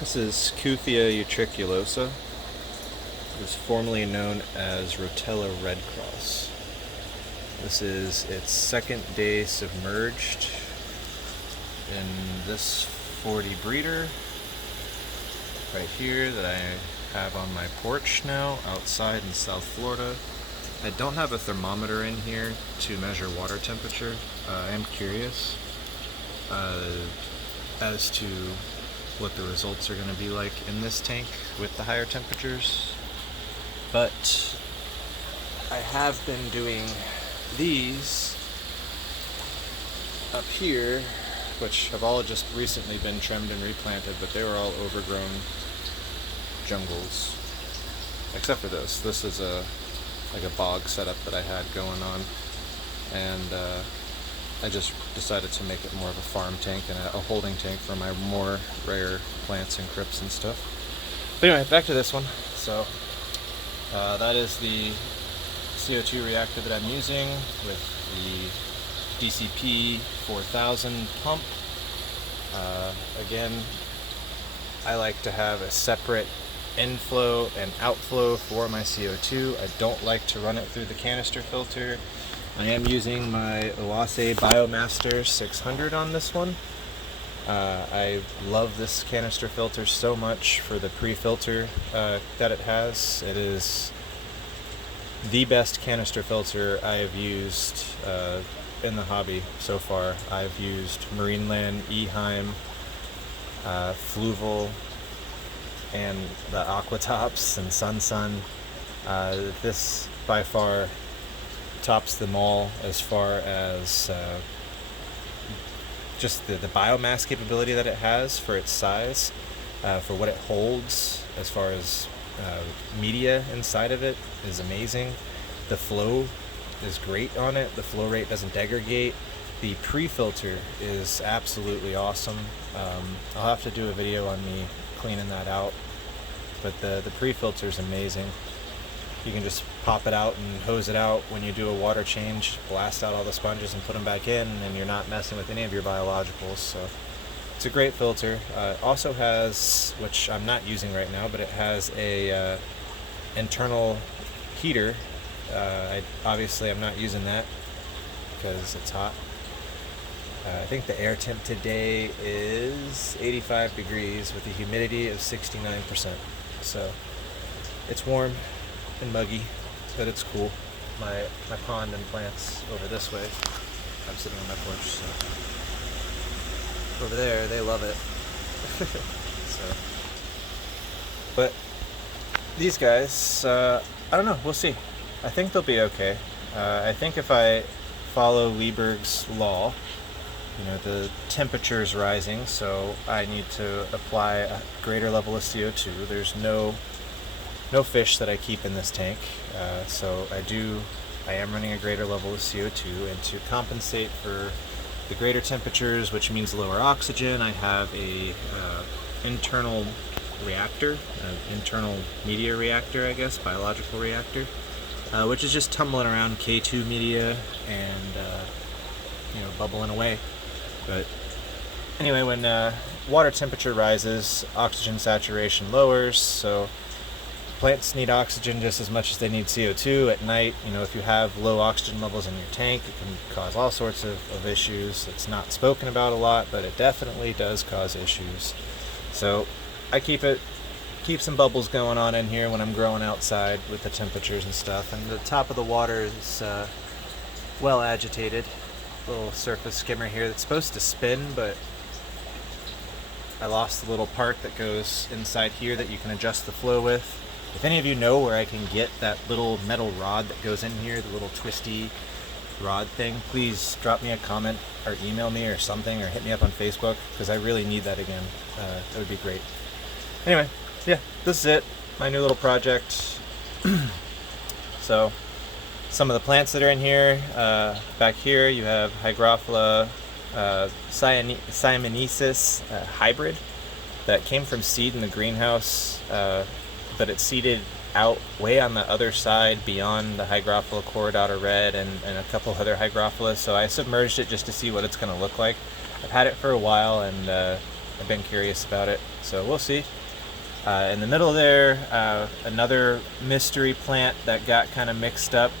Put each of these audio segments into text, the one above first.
This is Cuthia utriculosa. It was formerly known as Rotella red cross. This is its second day submerged in this 40 breeder right here that I have on my porch now outside in South Florida. I don't have a thermometer in here to measure water temperature. I am curious as to what the results are going to be like in this tank with the higher temperatures. But I have been doing these up here, which have all just recently been trimmed and replanted, but they were all overgrown jungles. Except for this. This is like a bog setup that I had going on, and I just decided to make it more of a farm tank and a holding tank for my more rare plants and crypts and stuff. But anyway, back to this one. So that is the CO2 reactor that I'm using with the DCP 4000 pump. Again, I like to have a separate inflow and outflow for my CO2. I don't like to run it through the canister filter. I am using my OASE BioMaster600 on this one. I love this canister filter so much for the pre-filter that it has. It is the best canister filter I have used in the hobby so far. I've used Marineland, Eheim, Fluval, and the Aquatops and Sun. This by far tops them all as far as just the biomass capability that it has for its size, for what it holds as far as media inside of it is amazing. The flow is great on it. The flow rate doesn't degradate. The pre-filter is absolutely awesome. I'll have to do a video on me cleaning that out, but the pre-filter is amazing. You can just pop it out and hose it out when you do a water change, blast out all the sponges and put them back in, and you're not messing with any of your biologicals. So it's a great filter. It also has, which I'm not using right now, but it has a internal heater. Obviously I'm not using that because it's hot. I think the air temp today is 85 degrees with a humidity of 69%. So it's warm and muggy, but it's cool. My pond and plants over this way. I'm sitting on my porch, so over there they love it. So, but these guys, I don't know. We'll see. I think they'll be okay. I think if I follow Lieberg's law, you know, the temperature is rising, so I need to apply a greater level of CO2. There's no fish that I keep in this tank, so I am running a greater level of CO2, and to compensate for the greater temperatures, which means lower oxygen, I have a internal reactor, an internal media reactor, I guess, biological reactor, which is just tumbling around K2 media and bubbling away. But anyway, when water temperature rises, oxygen saturation lowers, so plants need oxygen just as much as they need CO2 at night. You know, if you have low oxygen levels in your tank, it can cause all sorts of issues. It's not spoken about a lot, but it definitely does cause issues. So I keep some bubbles going on in here when I'm growing outside with the temperatures and stuff. And the top of the water is well agitated. Little surface skimmer here that's supposed to spin, but I lost the little part that goes inside here that you can adjust the flow with. If any of you know where I can get that little metal rod that goes in here, the little twisty rod thing, please drop me a comment or email me or something, or hit me up on Facebook, because I really need that again. That would be great. Anyway, yeah, this is it. My new little project. So some of the plants that are in here, back here you have Hygrophila siamensis hybrid that came from seed in the greenhouse, but it's seeded out way on the other side beyond the Hygrophila choroidata red and a couple other Hygrophila, so I submerged it just to see what it's going to look like. I've had it for a while, and I've been curious about it, so we'll see. In the middle there, another mystery plant that got kind of mixed up.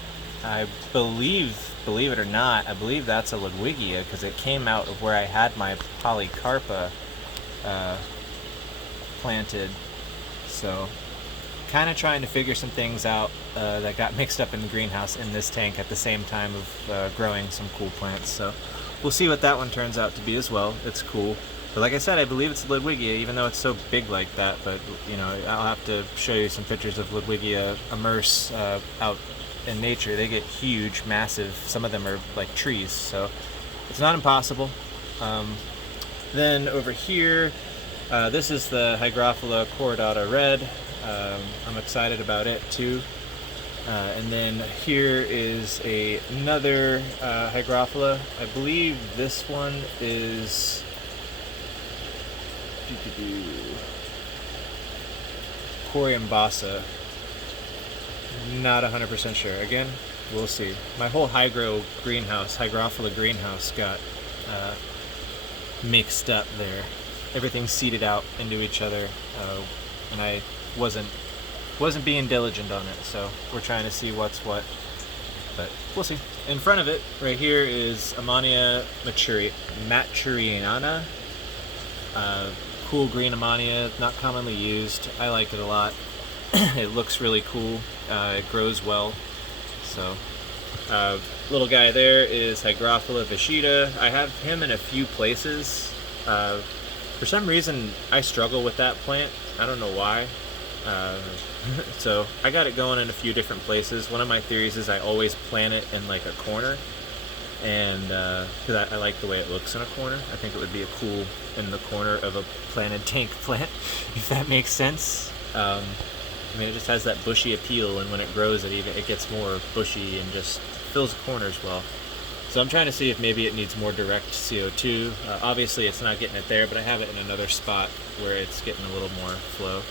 I believe it or not, I believe that's a Ludwigia, because it came out of where I had my polycarpa planted. So kind of trying to figure some things out that got mixed up in the greenhouse in this tank at the same time of growing some cool plants. So we'll see what that one turns out to be as well. It's cool. But like I said, I believe it's Ludwigia, even though it's so big like that. But, you know, I'll have to show you some pictures of Ludwigia emerse out in nature. They get huge, massive. Some of them are like trees, so it's not impossible. Then over here, this is the Hygrophila cordata red. I'm excited about it too. And then here is another Hygrophila. I believe this one is Coriambassa. Not 100% sure. Again, we'll see. My whole Hygrophila greenhouse got mixed up there. Everything's seeded out into each other, and I wasn't being diligent on it, so we're trying to see what's what, but we'll see. In front of it, right here, is Ammonia maturiana. Cool green ammonia, not commonly used. I like it a lot. It looks really cool. It grows well. So, little guy there is Hygrophila vishita. I have him in a few places. For some reason, I struggle with that plant. I don't know why. So I got it going in a few different places. One of my theories is I always plant it in like a corner, and because I like the way it looks in a corner. I think it would be a cool in the corner of a planted tank plant, if that makes sense. I mean, it just has that bushy appeal, and when it grows, it gets more bushy and just fills the corners well. So I'm trying to see if maybe it needs more direct CO2. Obviously, it's not getting it there, but I have it in another spot where it's getting a little more flow.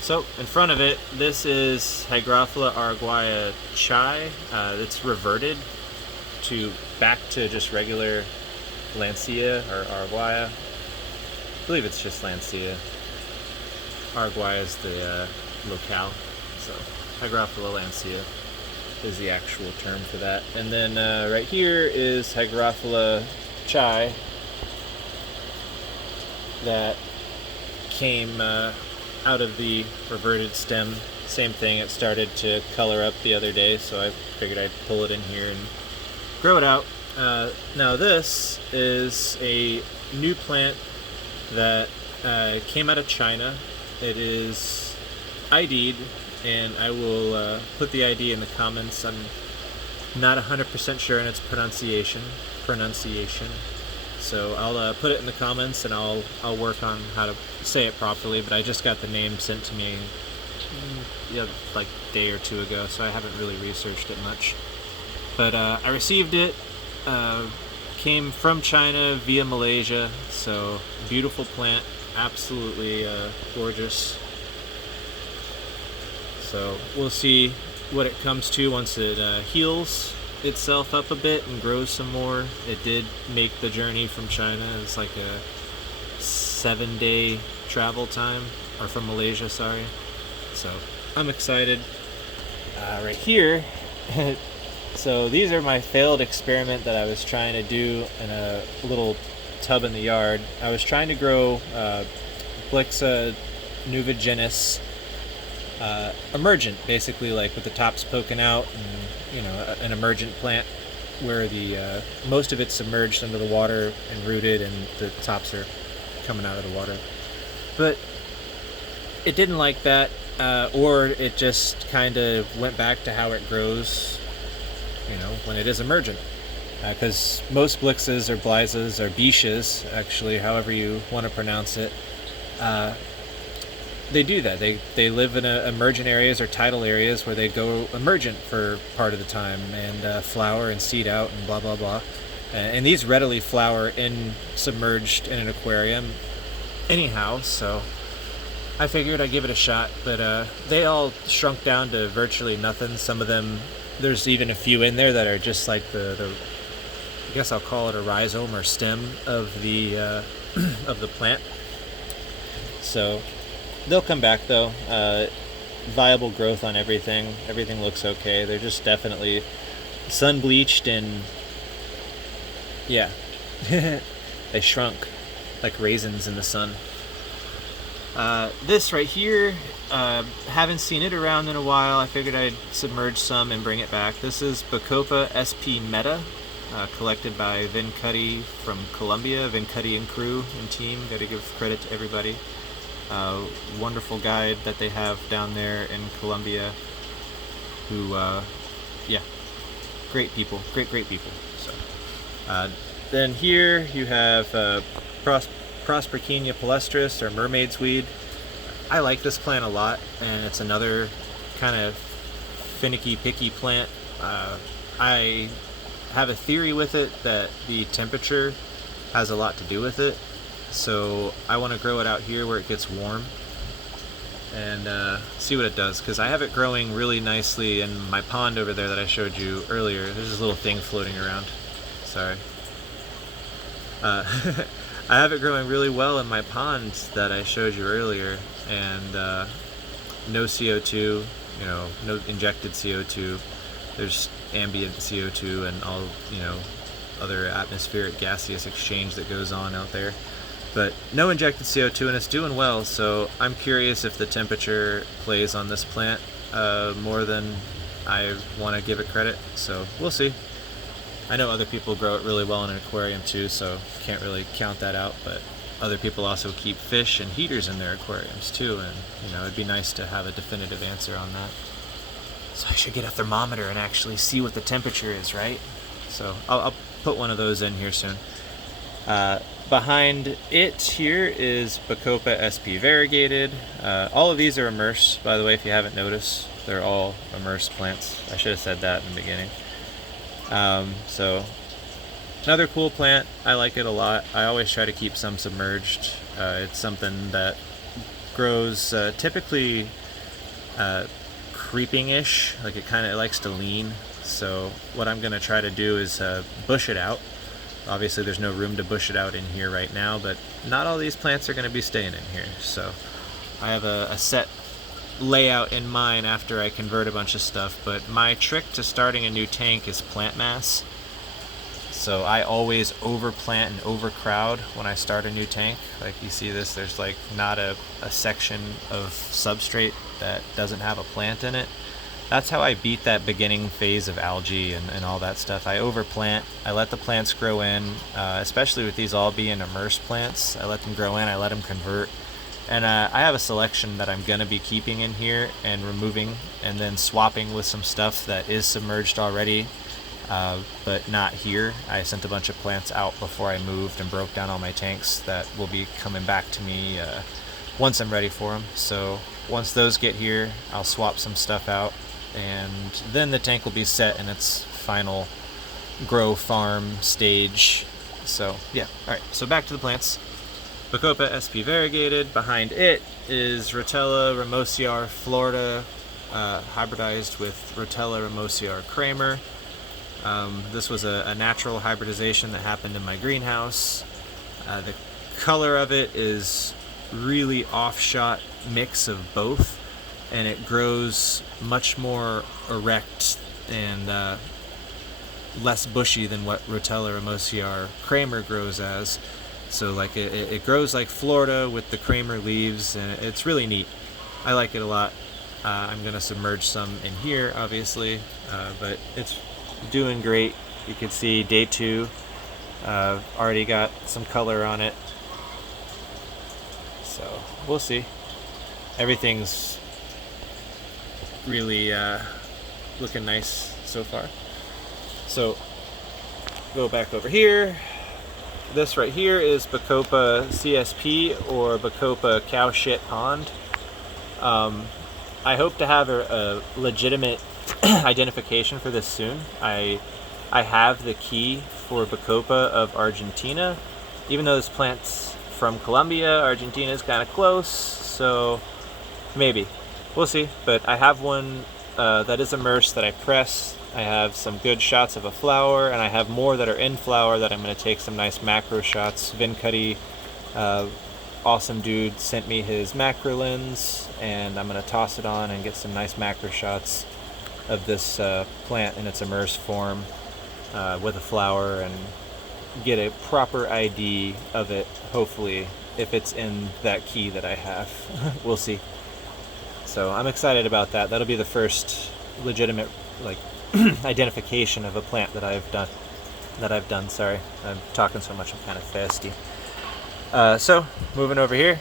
So in front of it, this is Hygrophila araguaia chai. It's reverted back to just regular Lancia or araguaia. I believe it's just Lancia. Araguaia is the locale, so Hygrophila Lancia is the actual term for that. And then right here is Hygrophila chai that came out of the reverted stem. Same thing, it started to color up the other day, so I figured I'd pull it in here and grow it out. Now this is a new plant that came out of China. It is ID'd, and I will put the ID in the comments. I'm not 100% sure in its pronunciation. So I'll put it in the comments, and I'll work on how to say it properly. But I just got the name sent to me like a day or two ago, so I haven't really researched it much. But I received it. Came from China via Malaysia. So beautiful plant, absolutely gorgeous. So we'll see what it comes to once it heals itself up a bit and grows some more. It did make the journey from China. It's like a 7-day travel time, or from Malaysia, sorry. So I'm excited. Right here, so these are my failed experiment that I was trying to do in a little tub in the yard. I was trying to grow Blixa nuvigenis emergent, basically, like with the tops poking out, and you know, an emergent plant where the most of it's submerged under the water and rooted, and the tops are coming out of the water. But it didn't like that, or it just kind of went back to how it grows, you know, when it is emergent. Because most Blixas or Blizas or Bichas, actually, however you want to pronounce it, they do that. They live in emergent areas or tidal areas where they go emergent for part of the time and flower and seed out and blah blah blah. And these readily flower submerged in an aquarium anyhow, so I figured I'd give it a shot. But they all shrunk down to virtually nothing. Some of them, there's even a few in there that are just like the I guess I'll call it a rhizome or stem of the of the plant. So they'll come back though. Viable growth on everything. Everything looks okay. They're just definitely sun bleached and yeah, they shrunk like raisins in the sun. This right here, haven't seen it around in a while. I figured I'd submerge some and bring it back. This is Bacopa SP Meta, collected by Vin Cuddy from Colombia. Vin Cuddy and crew and team, gotta give credit to everybody. Wonderful guide that they have down there in Colombia, who, yeah, great people, great people. So, then here you have Prosperchenia palustris, or mermaid's weed. I like this plant a lot, and it's another kind of finicky, picky plant. I have a theory with it that the temperature has a lot to do with it. So I want to grow it out here where it gets warm and see what it does, because I have it growing really nicely in my pond over there that I showed you earlier. There's this little thing floating around. Sorry. I have it growing really well in my pond that I showed you earlier, and no CO2, you know, no injected CO2. There's ambient CO2 and all, you know, other atmospheric gaseous exchange that goes on out there. But no injected CO2, and it's doing well, so I'm curious if the temperature plays on this plant more than I want to give it credit, so we'll see. I know other people grow it really well in an aquarium too, so can't really count that out, but other people also keep fish and heaters in their aquariums too, and you know, it'd be nice to have a definitive answer on that. So I should get a thermometer and actually see what the temperature is, right? So I'll put one of those in here soon. Behind it here is Bacopa SP variegated. All of these are emerse, by the way, if you haven't noticed. They're all emerse plants. I should have said that in the beginning. So another cool plant. I like it a lot. I always try to keep some submerged. It's something that grows typically creeping-ish, like it kind of likes to lean. So what I'm going to try to do is bush it out. Obviously there's no room to bush it out in here right now, but not all these plants are going to be staying in here. So I have a set layout in mind after I convert a bunch of stuff, but my trick to starting a new tank is plant mass. So I always overplant and overcrowd when I start a new tank. Like you see this, there's like not a section of substrate that doesn't have a plant in it. That's how I beat that beginning phase of algae and all that stuff. I overplant, I let the plants grow in, especially with these all being immerse plants. I let them grow in, I let them convert. And I have a selection that I'm gonna be keeping in here and removing and then swapping with some stuff that is submerged already, but not here. I sent a bunch of plants out before I moved and broke down all my tanks that will be coming back to me once I'm ready for them. So once those get here, I'll swap some stuff out, and then the tank will be set in its final grow farm stage. So yeah, alright, so back to the plants. Bacopa SP variegated. Behind it is Rotella ramosiar Florida, hybridized with Rotella ramosiar Kramer. This was a natural hybridization that happened in my greenhouse. The color of it is really off-shot mix of both, and it grows much more erect and less bushy than what Rotella ramosiar Kramer grows as. So like it grows like Florida with the Kramer leaves, and it's really neat. I like it a lot. I'm gonna submerge some in here, obviously, but it's doing great. You can see day 2, already got some color on it. So we'll see. Everything's really looking nice so far. So go back over here. This right here is Bacopa CSP, or Bacopa cow shit pond. I hope to have a legitimate identification for this soon. I have the key for Bacopa of Argentina. Even though this plant's from Colombia, Argentina is kind of close, so maybe. We'll see. But I have one that is immersed that I press I have some good shots of a flower, and I have more that are in flower that I'm going to take some nice macro shots. Vin Cuddy, awesome dude, sent me his macro lens, and I'm going to toss it on and get some nice macro shots of this plant in its emerse form with a flower, and get a proper ID of it, hopefully, if it's in that key that I have. We'll see. So I'm excited about that. That'll be the first legitimate identification of a plant that I've done. Sorry, I'm talking so much I'm kind of fasty. So moving over here,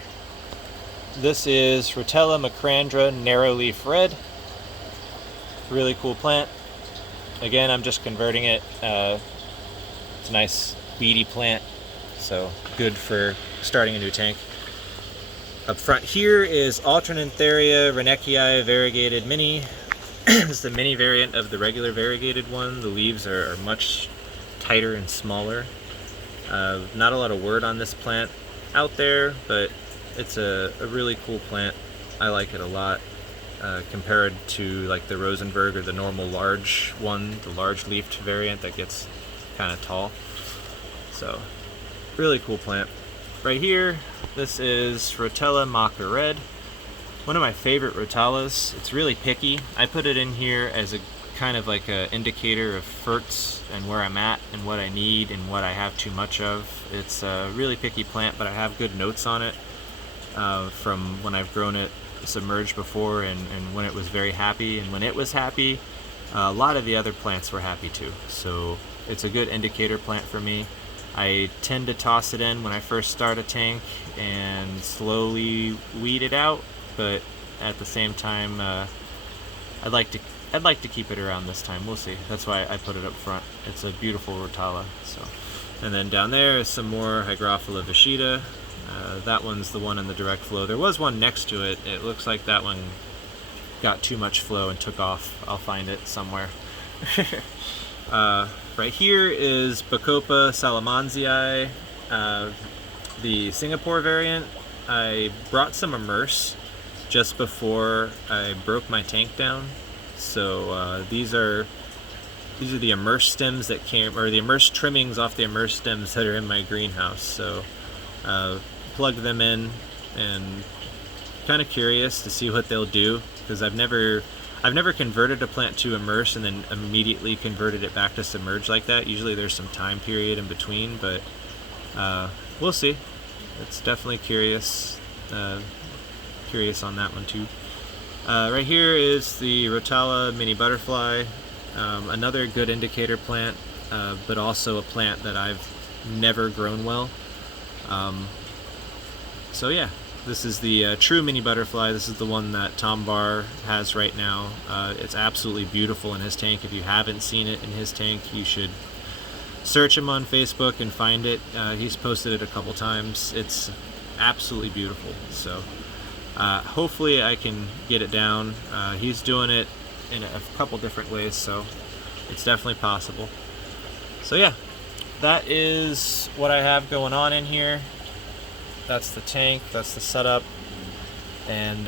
this is Rotella macrandra narrow leaf red. Really cool plant. Again, I'm just converting it. It's a nice weedy plant, so good for starting a new tank. Up front here is Alternantheria renekii variegated mini. It's the mini variant of the regular variegated one. The leaves are much tighter and smaller. Not a lot of word on this plant out there, but it's a really cool plant. I like it a lot. Compared to like the Rosenberg or the normal large one, the large leafed variant that gets kind of tall. So really cool plant. Right here, this is Rotella maca red. One of my favorite Rotellas. It's really picky. I put it in here as a kind of like an indicator of ferts and where I'm at and what I need and what I have too much of. It's a really picky plant, but I have good notes on it from when I've grown it submerged before, and when it was very happy, and when it was happy, a lot of the other plants were happy too. So it's a good indicator plant for me. I tend to toss it in when I first start a tank and slowly weed it out, but at the same time, I'd like to keep it around this time. We'll see. That's why I put it up front. It's a beautiful Rotella. So, and then down there is some more Hygrophila viscida. That one's the one in the direct flow. There was one next to it. It looks like that one got too much flow and took off. I'll find it somewhere. Right here is Bacopa salamanzii, the Singapore variant. I brought some emerse just before I broke my tank down. So these are the emerse stems that came, or the emerse trimmings off the emerse stems that are in my greenhouse. So plugged them in, and kind of curious to see what they'll do, because I've never converted a plant to immerse and then immediately converted it back to submerge like that. Usually there's some time period in between, but we'll see. It's definitely curious on that one too. Right here is the Rotella mini butterfly, another good indicator plant, but also a plant that I've never grown well. So yeah, this is the true mini butterfly. This is the one that Tom Barr has right now. It's absolutely beautiful in his tank. If you haven't seen it in his tank, you should search him on Facebook and find it. He's posted it a couple times. It's absolutely beautiful. So hopefully I can get it down. He's doing it in a couple different ways, so it's definitely possible. So yeah, that is what I have going on in here. That's the tank, that's the setup, and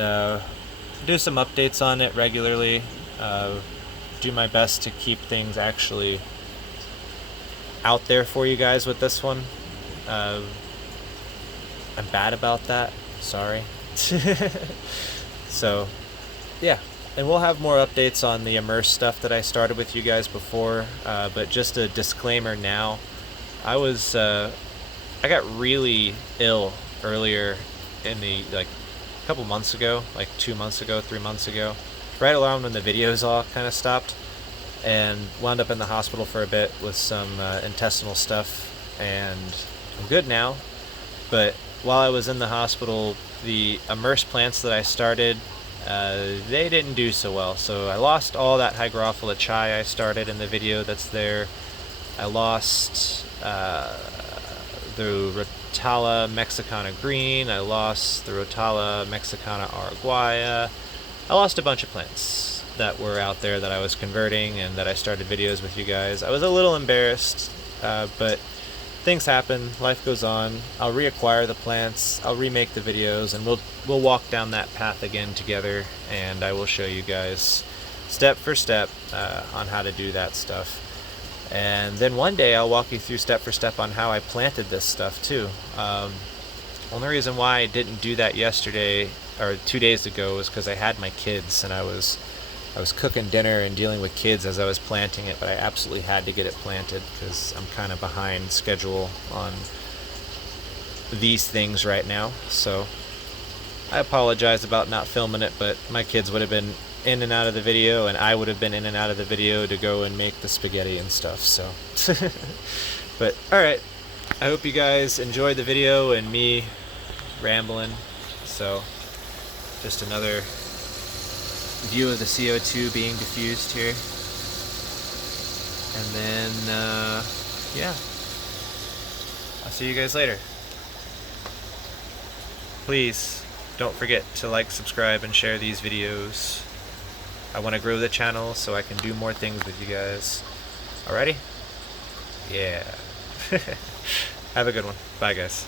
do some updates on it regularly. Do my best to keep things actually out there for you guys with this one. I'm bad about that, sorry. So yeah, and we'll have more updates on the immerse stuff that I started with you guys before, but just a disclaimer now, I got really ill earlier in the, like a couple months ago, like 2 months ago, 3 months ago, right around when the videos all kind of stopped, and wound up in the hospital for a bit with some intestinal stuff, and I'm good now. But while I was in the hospital, the immerse plants that I started, they didn't do so well. So I lost all that Hygrophila chai I started in the video that's there. I lost the Rotella mexicana green. I lost the Rotella mexicana araguaia. I lost a bunch of plants that were out there that I was converting and that I started videos with you guys. I was a little embarrassed, but things happen, life goes on. I'll reacquire the plants, I'll remake the videos, and we'll walk down that path again together, and I will show you guys step for step on how to do that stuff. And then one day I'll walk you through step for step on how I planted this stuff too. Only reason why I didn't do that yesterday or 2 days ago was because I had my kids and I was cooking dinner and dealing with kids as I was planting it, but I absolutely had to get it planted because I'm kind of behind schedule on these things right now. So I apologize about not filming it, but my kids would have been in and out of the video, and I would have been in and out of the video to go and make the spaghetti and stuff, so. But alright, I hope you guys enjoyed the video and me rambling. So just another view of the CO2 being diffused here. And then yeah, I'll see you guys later. Please don't forget to like, subscribe, and share these videos. I want to grow the channel so I can do more things with you guys. Alrighty? Yeah. Have a good one. Bye, guys.